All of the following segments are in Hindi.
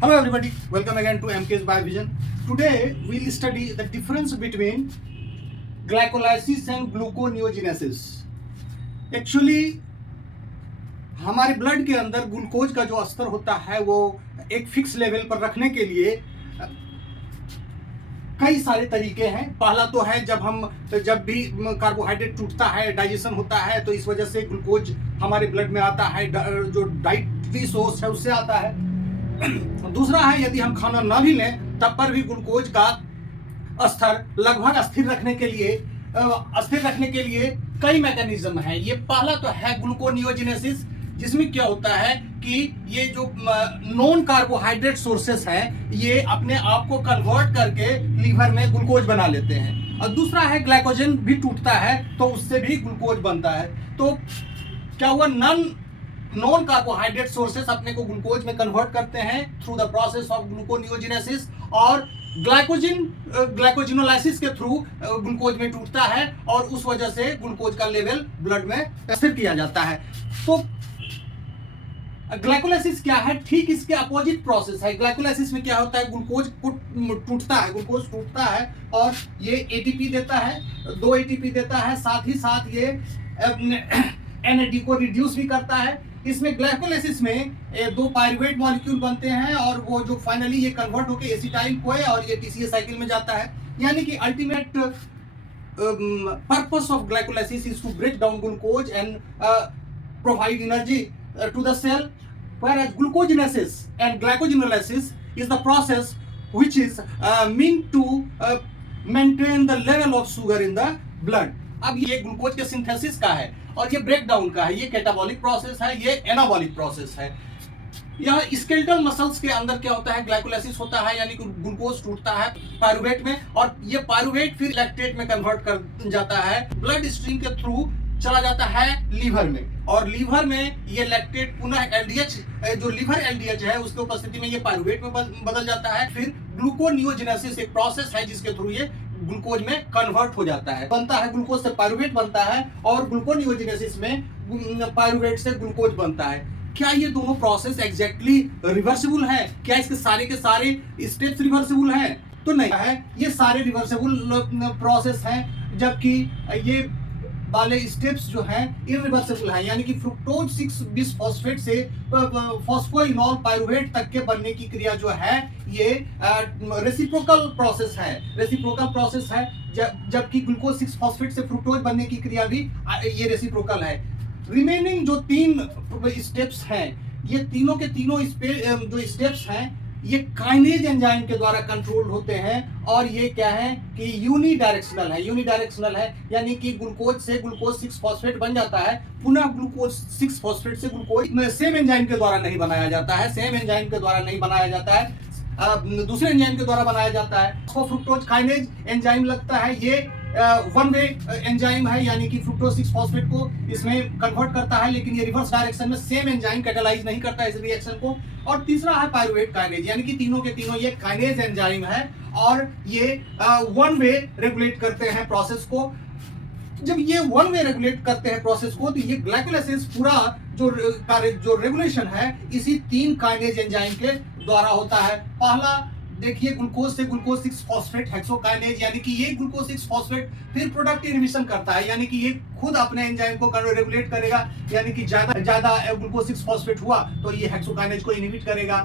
Hello everybody, welcome again to MK's Biovision. Today we'll study the difference between glycolysis and gluconeogenesis. Actually हमारे ब्लड के अंदर ग्लूकोज का जो स्तर होता है वो एक फिक्स लेवल पर रखने के लिए कई सारे तरीके हैं। पहला तो है जब भी कार्बोहाइड्रेट टूटता है, डाइजेशन होता है, तो इस वजह से ग्लूकोज हमारे ब्लड में आता है, जो डाइटरी सोर्स है उससे आता है। दूसरा है यदि हम खाना ना भी लें तब पर भी ग्लूकोज का स्तर लगभग स्थिर रखने के लिए कई मैकेनिज्म है। ये पहला तो है ग्लूकोनियोजेनेसिस, जिसमें क्या होता है कि ये जो नॉन कार्बोहाइड्रेट सोर्सेस हैं ये अपने आप को कन्वर्ट करके लीवर में ग्लूकोज बना लेते हैं। और दूसरा है ग्लाइकोजन भी टूटता है तो उससे भी ग्लूकोज बनता है। तो क्या हुआ, नॉन कार्बोहाइड्रेट सोर्सेस अपने को ग्लूकोज में कन्वर्ट करते हैं through the process of gluconeogenesis, और ग्लाइकोजिनोलाइसिस के थ्रू ग्लूकोज में टूटता है और उस वजह से ग्लूकोज का लेवल ब्लड में स्थिर किया जाता है। तो ग्लाइकोलाइसिस क्या है? ठीक इसके अपोजिट प्रोसेस है। ग्लाइकोलाइसिस में क्या होता है, ग्लूकोज टूटता है और ये एटीपी देता है, 2 एटीपी देता है, साथ ही साथ ये एनएडी को रिड्यूस भी करता है। इसमें ग्लाइकोलाइसिस में 2 पायरुवेट मॉलिक्यूल बनते हैं और वो जो फाइनली ये कन्वर्ट होकर एसिटाइल कोए और ये टीसीए साइकिल में जाता है। यानी कि ultimate purpose of glycolysis is to break down glucose and provide energy to the cell, whereas glucogenesis and glycogenolysis is the process which is meant to maintain the level of sugar in the blood. अब ये ग्लूकोज के सिंथेसिस का है और ये ब्रेक डाउन का है, ये कैटाबॉलिक प्रोसेस है, ये एनाबॉलिक प्रोसेस है। यहाँ स्केलेटल मसल्स के अंदर क्या होता है, ग्लाइकोलाइसिस होता है, यानी कि ग्लूकोज टूटता है पायरुवेट में और ये पायरुवेट फिर लैक्टेट में कन्वर्ट कर जाता है, ब्लड स्ट्रीम के थ्रू चला जाता है लीवर में, और लीवर में ये लैक्टेट पुनः एलडीएच, जो लीवर एलडीएच है उसके उपस्थिति में ये पायरुवेट में बदल जाता है। फिर ग्लूकोनियोजेनेसिस एक प्रोसेस है जिसके थ्रू ये ग्लूकोज में कन्वर्ट हो जाता है, बनता है, ग्लूकोज से पायरुवेट बनता है और ग्लूकोनियोजेनेसिस में पायरुवेट से ग्लूकोज बनता है। क्या ये दोनों प्रोसेस एग्जैक्टली रिवर्सिबल है? क्या इसके सारे के सारे स्टेप्स रिवर्सिबल हैं? तो नहीं है, ये सारे रिवर्सिबल प्रोसेस हैं, जबकि ये वाले स्टेप्स जो हैं इरिवर्सिबल हैं। यानी कि फ्रुक्टोज 6 बिसफॉस्फेट से फॉस्फोइनॉल पायरुवेट तक के बनने की क्रिया जो है ये रेसिप्रोकल प्रोसेस है, जबकि ग्लूकोज 6 फॉस्फेट से फ्रुक्टोज बनने की क्रिया भी ये रेसिप्रोकल है। रिमेनिंग जो 3 स्टेप्स हैं, ये तीनों के तीनों जो स्टेप्स हैं ये काइनेज एंजाइम के द्वारा कंट्रोल होते हैं, और ये क्या है कि यूनिडायरेक्शनल है, यानी कि ग्लूकोज से ग्लूकोज 6 फॉस्फेट बन जाता है, पुनः ग्लूकोज 6 फॉस्फेट से ग्लूकोज सेम एंजाइम के द्वारा नहीं बनाया जाता है, दूसरे एंजाइम के द्वारा बनाया जाता है। उसको फ्रुक्टोज काइनेज एंजाइम लगता है, ये वन वे एंजाइम है, यानी कि फ्रुक्टोज 6 फॉस्फेट को इसमें कन्वर्ट करता है, लेकिन ये रिवर्स डायरेक्शन में सेम एंजाइम कैटालाइज नहीं करता है इस रिएक्शन को। और तीसरा है पायरुवेट काइनेज, यानी कि तीनों के तीनों ये काइनेज एंजाइम है और ये वन वे रेगुलेट करते हैं प्रोसेस को। जब ये वन वे रेगुलेट करते हैं प्रोसेस को, तो ये ग्लाइकोलाइसिस पूरा जो रेगुलेशन है इसी 3 काइनेज एंजाइम के द्वारा होता है। पहला देखिए, ग्लूकोज से ग्लूकोज 6 फॉस्फेट हेक्सोकाइनेज, यानी कि ये ग्लूकोज 6 फॉस्फेट फिर प्रोडक्ट इनहिबिशन करता है, यानी कि ये खुद अपने एंजाइम को रेगुलेट करेगा, यानी कि ज्यादा ग्लूकोज 6 फॉस्फेट हुआ तो ये हेक्सोकाइनेज को इनहिबिट करेगा,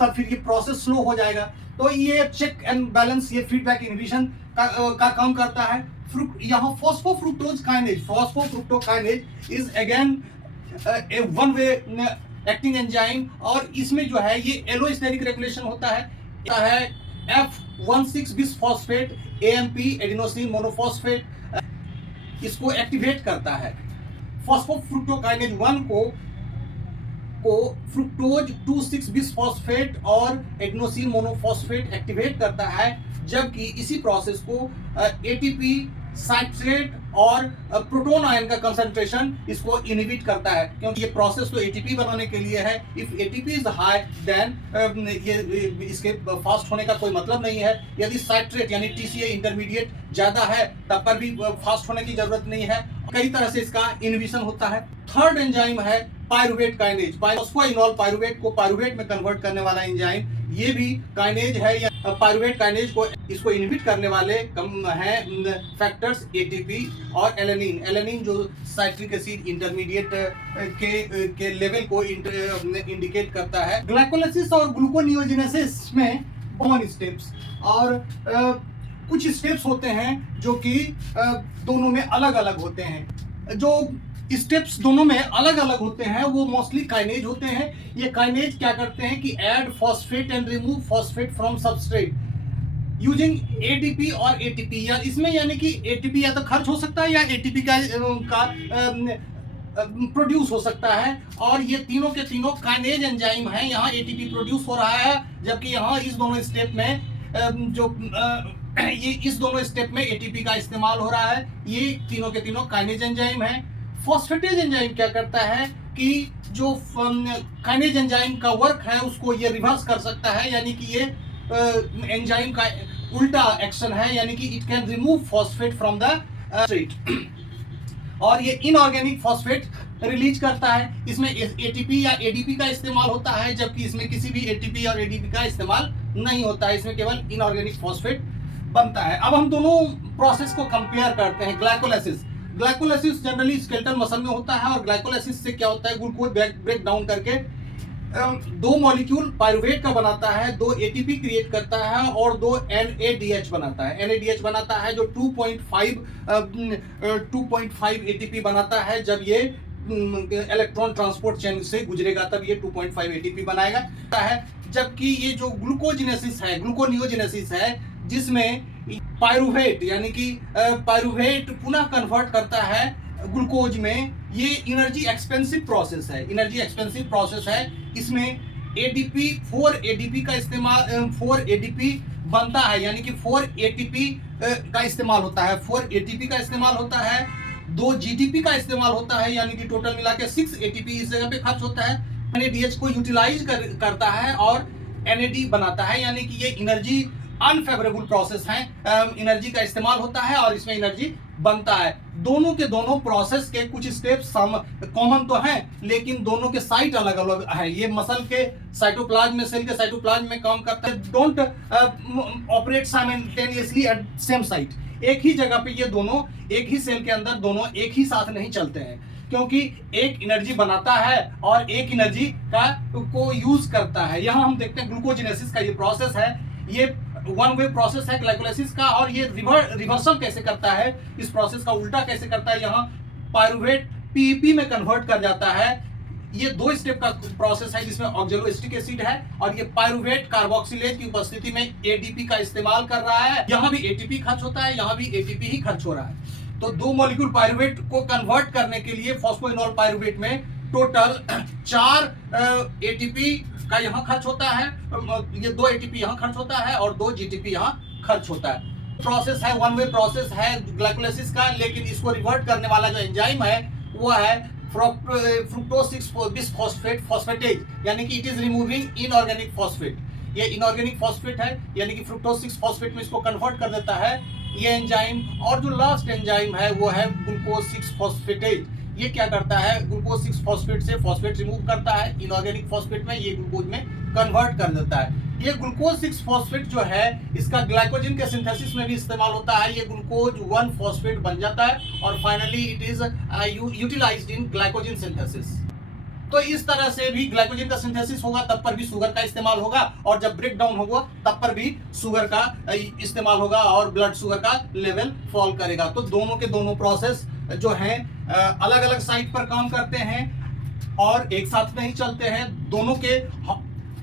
तब फिर ये प्रोसेस स्लो हो जाएगा। तो ये चेक एंड बैलेंस, ये फीडबैक इनहिबिशन का काम करता है। यहाँ phosphofructokinase is again A one way acting enzyme, और इसमें जो है ये एलोस्टेरिक रेगुलेशन होता है F16 bisphosphate AMP adenosine monophosphate इसको एक्टिवेट करता है। फॉस्फोफ्रुक्टोकाइनेज 1 को फ्रुक्टोज 2,6 बिसफॉस्फेट और एडिनोसिन मोनोफॉस्फेट एक्टिवेट करता है, जबकि इसी प्रोसेस को ATP साइट्रेट और प्रोटॉन आयन का कंसंट्रेशन इसको इनहिबिट करता है, क्योंकि ये प्रोसेस तो एटीपी बनाने के लिए है। If ATP is high then ये इसके फास्ट होने का कोई मतलब नहीं है। यदि साइट्रेट यानी टीसीए इंटरमीडिएट ज्यादा है तब पर भी फास्ट होने की जरूरत नहीं है। कई तरह से इसका इनहिबिशन होता है। थर्ड एंजाइम है पायरुवेट काइनेज, फॉस्फोइनॉल पायरुवेट को पायरुवेट में कन्वर्ट करने वाला एंजाइम, ये भी काइनेज है या पायरुवेट काइनेज को इसको इनहिबिट करने वाले कम हैं फैक्टर्स एटीपी और एलेनिन। एलेनिन जो साइट्रिक एसिड इंटरमीडिएट के लेवल को इंडिकेट करता है। ग्लाइकोलाइसिस और ग्लूकोनियोजेनेसिस में कॉमन स्टेप्स और कुछ स्टेप्स होते हैं जो कि दोनों में अलग अलग होते हैं। जो स्टेप्स दोनों में अलग अलग होते हैं वो मोस्टली काइनेज होते हैं। ये काइनेज क्या करते हैं कि add phosphate and remove phosphate from substrate using ADP और एटीपी, या इसमें यानी कि एटीपी या तो खर्च हो सकता है या एटीपी का प्रोड्यूस हो सकता है। और ये तीनों के तीनों काइनेज एंजाइम हैं। यहाँ एटीपी प्रोड्यूस हो रहा है, जबकि यहाँ इस दोनों स्टेप में ये इस दोनों स्टेप में एटीपी का इस्तेमाल हो रहा है। ये तीनों के तीनों काइनेज एंजाइम हैं। फॉस्फेटेज एंजाइम क्या करता है कि जो काइनेज एंजाइम का वर्क है उसको ये रिवर्स कर सकता है, यानी कि ये एंजाइम का उल्टा एक्शन है, यानी कि it can remove phosphate from the straight और ये इनऑर्गेनिक फॉस्फेट रिलीज करता है। इसमें एटीपी या एडीपी का इस्तेमाल होता है, जबकि इसमें किसी भी एटीपी और एडीपी का इस्तेमाल नहीं होता है। इसमें केवल इनऑर्गेनिक फॉस्फेट बनता है। अब हम दोनों प्रोसेस को कंपेयर करते हैं। ग्लाइकोलाइसिस जनरली स्केलेटल मसल में होता है और ग्लाइकोलाइसिस से क्या होता है, ग्लूकोज ब्रेक डाउन करके दो मॉलिक्यूल पायरुवेट का बनाता है, दो एटीपी क्रिएट करता है और दो NADH बनाता है। NADH बनाता है जो 2.5 एटीपी बनाता है। जब ये इलेक्ट्रॉन ट्रांसपोर्ट चेन से गुजरेगा तब ये 2.5 एटीपी बनाएगा है। जबकि ये जो ग्लूकोजिनेसिस है, ग्लूकोनियोजेनेसिस है, जिसमें पायरुवेट यानी कि पायरुवेट पुनः कन्वर्ट करता है ग्लूकोज में, ये एनर्जी एक्सपेंसिव प्रोसेस है। इसमें एडीपी 4 एडीपी का इस्तेमाल 4 एडीपी बनता है, यानी कि 4 एटीपी का इस्तेमाल होता है। 4 एटीपी का इस्तेमाल होता है, 2 जीटीपी का इस्तेमाल होता है, यानी कि टोटल मिला के 6 एटीपी इस जगह पे खर्च होता है। NADH को यूटिलाइज करता है और NAD बनाता है, यानी कि ये एनर्जी अनफेवरेबल प्रोसेस है। एनर्जी का इस्तेमाल होता है और इसमें एनर्जी बनता है। दोनों के दोनों प्रोसेस के कुछ स्टेप्स कॉमन तो हैं, लेकिन दोनों के साइट अलग अलग है। ये मसल के साइटोप्लाज्म में, सेल के साइटोप्लाज्म में काम करता है। Don't operate simultaneously eight same site. एक ही जगह पे ये दोनों एक ही सेल के अंदर दोनों एक ही साथ नहीं चलते हैं, क्योंकि एक एनर्जी बनाता है और एक एनर्जी को यूज करता है। यहाँ हम देखते हैं ग्लूकोजिनेसिस का ये प्रोसेस है, ये वन वे प्रोसेस है ग्लाइकोलाइसिस का, और ये रिवर्सल कैसे करता है, इस प्रोसेस का उल्टा कैसे करता है। यहाँ पायरुवेट पीईपी में कन्वर्ट कर जाता है। ये 2 स्टेप का प्रोसेस है जिसमें ऑक्जेलोएसिटिक एसिड है और ये पायरुवेट कार्बोक्सिलेज की उपस्थिति में एडीपी का इस्तेमाल कर रहा है। यहाँ भी एटीपी खर्च होता है, यहाँ भी एटीपी ही खर्च हो रहा है। तो 2 मॉलिक्यूल पायरुवेट को कन्वर्ट करने के लिए फॉस्फोइनॉल पायरुवेट में टोटल 4 एटीपी का यहाँ खर्च होता है, ये 2 एटीपी यहाँ खर्च होता है और 2 जीटीपी यहाँ खर्च होता है। प्रोसेस है, वन वे प्रोसेस है ग्लाइकोलाइसिस का, लेकिन इसको रिवर्ट करने वाला जो एंजाइम है वो है फ्रुक्टोज 6 बिसफॉस्फेट फॉस्फेटेज, यानी कि it is removing inorganic phosphate. ये इनऑर्गेनिक फॉस्फेट है, यानी कि फ्रुक्टोज 6 फॉस्फेट में इसको कन्वर्ट कर देता है ये एंजाइम। और जो लास्ट एंजाइम है वो है ग्लूकोज 6 फॉस्फेटेज। ये क्या करता है, ग्लूकोज 6 फॉस्फेट से फॉस्फेट रिमूव करता है इनऑर्गेनिक फॉस्फेट में, ये ग्लूकोज में कन्वर्ट कर देता है। ये ग्लूकोज 6 फॉस्फेट जो है इसका ग्लाइकोजन के सिंथेसिस में भी इस्तेमाल होता है। ये ग्लूकोज 1 फॉस्फेट बन जाता है और finally it is utilised in glycogen synthesis. तो इस तरह से भी ग्लाइकोजन का सिंथेसिस होगा, तब पर भी शुगर का इस्तेमाल होगा, और जब ब्रेक डाउन होगा तब पर भी शुगर का इस्तेमाल होगा और ब्लड शुगर का लेवल फॉल करेगा। तो दोनों के दोनों प्रोसेस जो हैं अलग अलग साइट पर काम करते हैं और एक साथ नहीं चलते हैं। दोनों के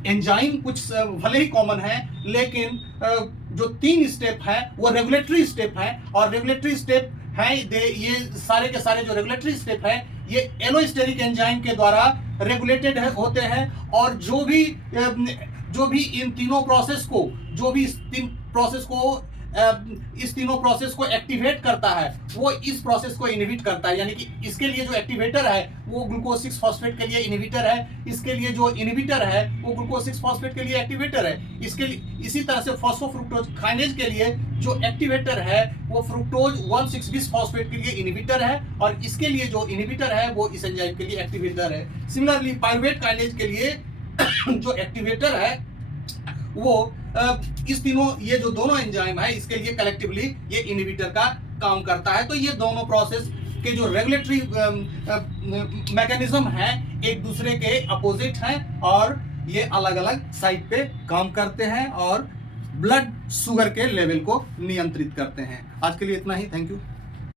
एंजाइम कुछ भले ही कॉमन है, लेकिन जो 3 स्टेप है वो रेगुलेटरी स्टेप है, और रेगुलेटरी स्टेप है ये सारे के सारे जो रेगुलेटरी स्टेप है ये एलोस्टेरिक एंजाइम के द्वारा रेगुलेटेड होते हैं। और जो भी इन तीनों प्रोसेस को इस तीनों प्रोसेस को एक्टिवेट करता है वो इस प्रोसेस को इनहिबिट करता है, यानी कि इसके लिए जो एक्टिवेटर है वो ग्लूकोज 6 फॉस्फेट के लिए इनहिबिटर है, इसके लिए जो इनहिबिटर है वो ग्लूकोज 6 फॉस्फेट के लिए एक्टिवेटर है। इसके लिए इसी तरह से फॉस्फोफ्रुक्टोज काइनेज के लिए जो एक्टिवेटर है वो फ्रुक्टोज 1,6 बिस फॉस्फेट के लिए इनहिबिटर है, और इसके लिए जो इनहिबिटर है वो इस एंजाइम के लिए एक्टिवेटर है। सिमिलरली पायरुवेट काइनेज के लिए जो एक्टिवेटर है वो इस तीनों, ये जो दोनों एंजाइम है इसके लिए कलेक्टिवली ये इनहिबिटर का काम करता है। तो ये दोनों प्रोसेस के जो रेगुलेटरी मैकेनिज्म है एक दूसरे के अपोजिट हैं और ये अलग अलग साइड पे काम करते हैं और ब्लड शुगर के लेवल को नियंत्रित करते हैं। आज के लिए इतना ही, थैंक यू।